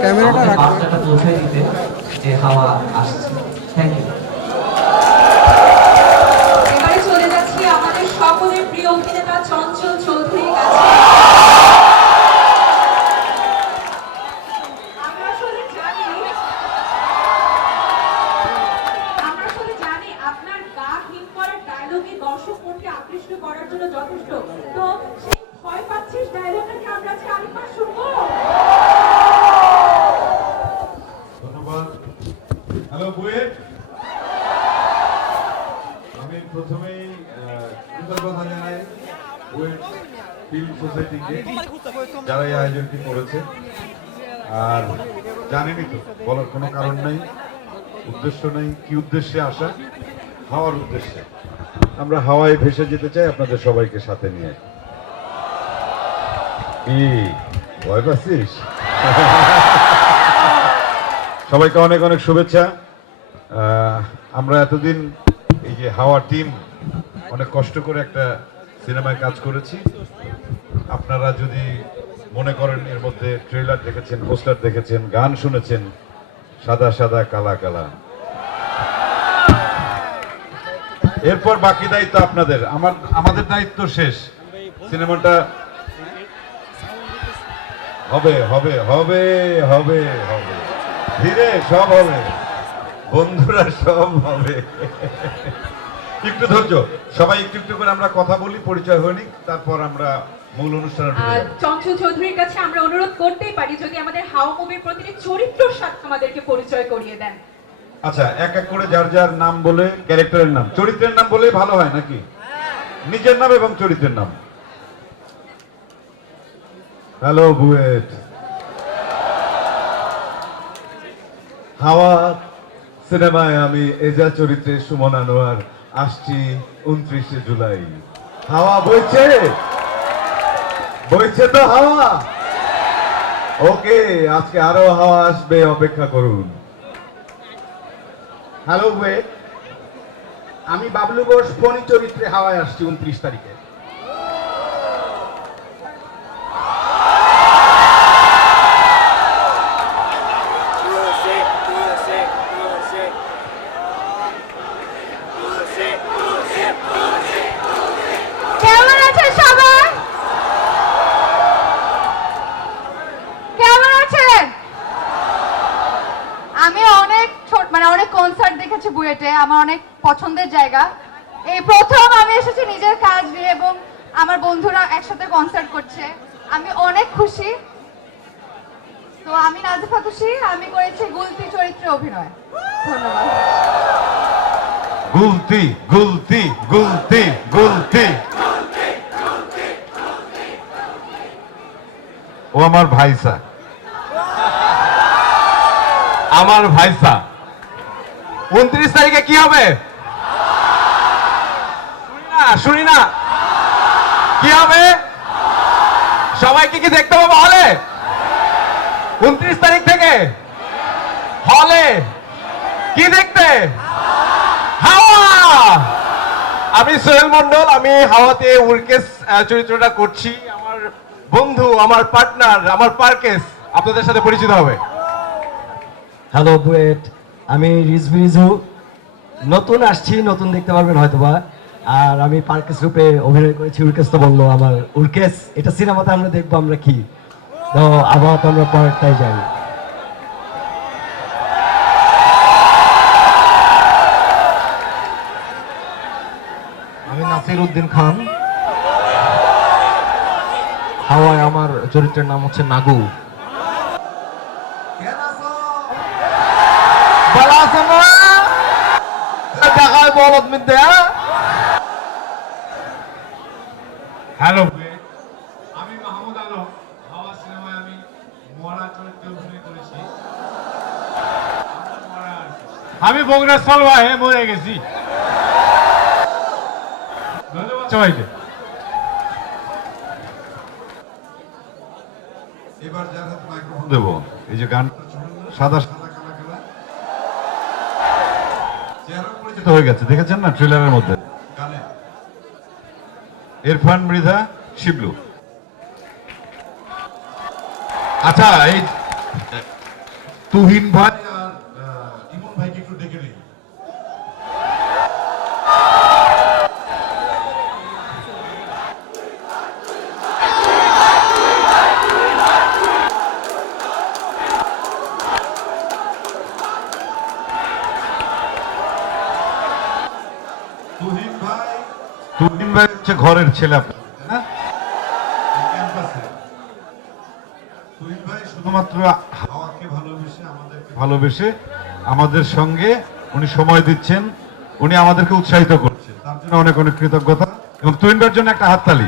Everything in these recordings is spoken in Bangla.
ক্যামেরাটা আমাদের রাখবে। পৌঁছে দিতে যে হাওয়া আসছে। থ্যাংক ইউ এবারে চলে যাচ্ছি আমাদের সকলের প্রিয় অভিনেতা চঞ্চল চৌধুরীর কাছে আমরা আসলে জানি আমরা আসলে জানি আপনার গা হিম করার ডায়লগে দর্শক মনকে আকৃষ্ট করার জন্য যথেষ্ট তো সেই ভয় পাচ্ছিস ডায়লগটাকে আমরা আজকে আরেকবার শুনব ধন্যবাদ। হ্যালো বুয়েট। আমি প্রথমেই কৃতজ্ঞতা জানাই বুয়েট ফিল্ম সোসাইটিকে যারা এই আয়োজনটি করেছে। আর জানেনই তো, বলার কোনো কারণ নেই, উদ্দেশ্য নেই, কি উদ্দেশ্যে আসা, হাওয়ার উদ্দেশ্যে। আমরা হাওয়ায় ভেসে যেতে চাই আপনাদের সবাইকে সাথে নিয়ে। কি, ভয় পাচ্ছিস? সবাইকে অনেক অনেক শুভেচ্ছা। আমরা এতদিন এই যে হাওয়া টিম, অনেক কষ্ট করে একটা সিনেমায় কাজ করেছি। আপনারা যদি মনে করেন এর মধ্যে ট্রেলার দেখেছেন পোস্টার দেখেছেন, গান শুনেছেন, সাদা সাদা, কালা কালা। এরপর বাকি দায়িত্ব আপনাদের। আমার, আমাদের দায়িত্ব শেষ। সিনেমাটা হবে হবে হবে হবে হবে। ধীরে সব হবে। বন্ধুরা সব হবে। একটু ধৈর্য। সবাই একটু একটু করে আমরা কথা বলি পরিচয় হয়নি তারপর আমরা মূল অনুষ্ঠানে। চঞ্চল চৌধুরীর কাছে আমরা অনুরোধ করতেই পারি যদি আমাদের হাওয়া মুভির প্রতিটি চরিত্রর সাথে আমাদেরকে পরিচয় করিয়ে দেন। আচ্ছা এক এক করে যার যার নাম বলে ক্যারেক্টারের নাম। চরিত্রের নাম বলেই ভালো হয় নাকি? নিজের নাম এবং চরিত্রের নাম। হ্যালো বুয়েট। হাওয়া সিনেমায় আমি এজা চরিত্রে সুমন আনোয়ার আসছি উনত্রিশে জুলাই। হাওয়া বইছে? বইছে তো হাওয়া? ওকে, আজকে আরও হাওয়া আসবে, অপেক্ষা করুন। হ্যালো ওয়েট আমি বাবলু ঘোষ, ফণি চরিত্রে হাওয়ায় আসছি উনত্রিশ তারিখে কেমন আছে সবাই কেমন আছেন আমি অনেক ছোট মানে অনেক কনসার্ট দেখেছি আমার অনেক পছন্দের জায়গা। এই প্রথম আমি এসেছি নিজের কাজ নিয়ে এবং আমার বন্ধুরা একসাথে কনসার্ট করছে। আমি অনেক খুশি। তো আমি নাজিফা খুশি, আমি করেছি গুলতি চরিত্রে অভিনয়। ধন্যবাদ। গুলতি গুলতি গুলতি গুলতি। ও আমার ভাইসা। আমার ভাইসা। উনত্রিশ তারিখে কি হবে? শুনি না শুনি না কি হবে? সবাইকে কি দেখতে পাবো হলে? উনত্রিশ তারিখ থেকে? হলে। কি দেখতে? হাওয়া! আমি সোহেল মন্ডল আমি হাওয়াতে উর্কেশ আহ, চরিত্রটা করছি। আমার বন্ধু আমার পার্টনার আমার পার্কেস আপনাদের সাথে পরিচিত হবে। হ্যালো বুয়েট। আমি রিজভি রিজু নতুন আসছি, নতুন দেখতে পারবেন হয়তোবা। আর আমি পার্কেস রূপে অভিনয় করেছি উর্কেশ তো বলল আমার, উর্কেশ, এটা সিনেমাতে আমরা দেখব আমরা কি? তো আবহাওয়া তো আমরা পরেরটাই যাই। আমি নাসির উদ্দিন খান। হাওয়ায় আমার চরিত্রের নাম হচ্ছে নাগু। হ্যালো। আমি মাহমুদ আলম হাওয়া সিনেমায় আমি মরা চরিত্রে অভিনয় করেছি। আমি বগুড়া সলভায় মরে গেছি। ধন্যবাদ। সবাইকে। এবার যার হাতে মাইক্রোফোন দেবো এই যে গান সাদা সাদা কালা কালা চেহারা পরিচিত হয়ে গেছে দেখেছেন না? ট্রেলারের মধ্যে। ইরফান মৃধা শিবলু। আচ্ছা এই তুহিন ভাই হচ্ছে ঘরের ছেলে হ্যাঁ? শুধুমাত্র হাওয়াকে ভালোবেসে আমাদেরকে ভালোবেসে আমাদের সঙ্গে উনি সময় দিচ্ছেন উনি আমাদেরকে উৎসাহিত করছেন। তার জন্য অনেক অনেক কৃতজ্ঞতা এবং তুহিন ভাইয়ের জন্য একটা হাততালি।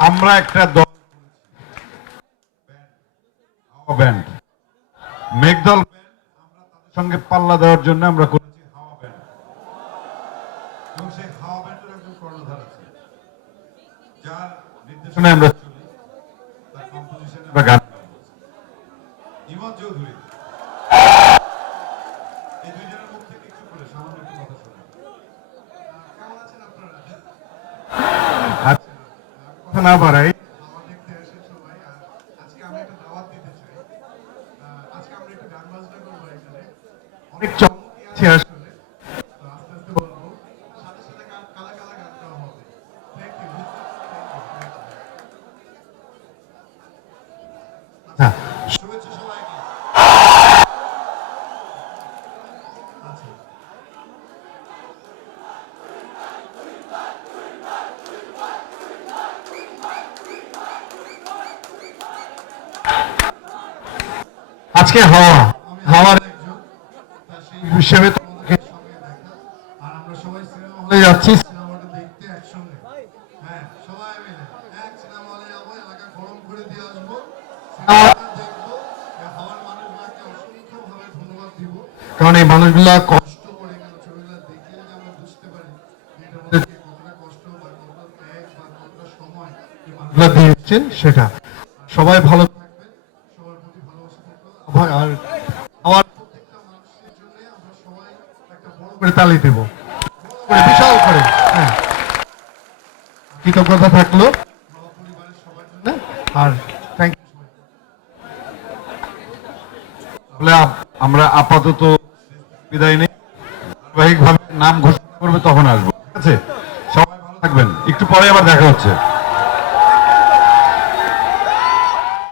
আমরা একটা দল ব্যান্ড মেঘদল আমরা সঙ্গে পাল্লা দেওয়ার জন্য আমরা করেছি হাওয়া ব্যান্ড এবং সেই হাওয়া ব্যান্ডের একজন কর্ণধার আছে যার নির্দেশনায় আমরা আমরা গান। ইমন চৌধুরী। এই দুইজনের মুখ থেকে আচ্ছা কথা না বাড়াই আমার দেখতে আসেন সবাই আর আজকে আমি একটা দাওয়াত দিতে চাই আহ, আজকে আমরা একটু গান বাজনা করব এখানে অনেক চমকে আছে আসলে তো আস্তে আস্তে বলব সাথে সাথে গান- কালা কালা গান গাওয়া হবে থ্যাংক ইউ আচ্ছা আজকে হাওয়া হাওয়ার একজন সেই হিসেবে দেখা। আর আমরা সবাই সিনেমা হলে যাচ্ছি সিনেমাটা দেখতে একসঙ্গে হ্যাঁ সবাই মিলে এক সিনেমা হলে যাব এলাকা গরম করে দিয়ে আসব সিনেমাটা দেখব এই হাওয়ার মানুষগুলোকে অসংখ্য ভাবে ধন্যবাদ দিব কারণ এই মানুষগুলা কষ্ট করে গেল ছবিগুলো আমরা বুঝতে পারি কতটা কষ্ট বা কতটা বা কতটা সময় দিয়েছেন সেটা সবাই ভালো আর হ্যাঁ। কৃতজ্ঞতা থাকল? আর থ্যাংক ইউ তাহলে আমরা আপাতত বিদায় নেই। ধারাবাহিক ভাবে নাম ঘোষণা করবে তখন আসব। ঠিক আছে? সবাই ভালো থাকবেন। একটু পরে আবার দেখা হচ্ছে।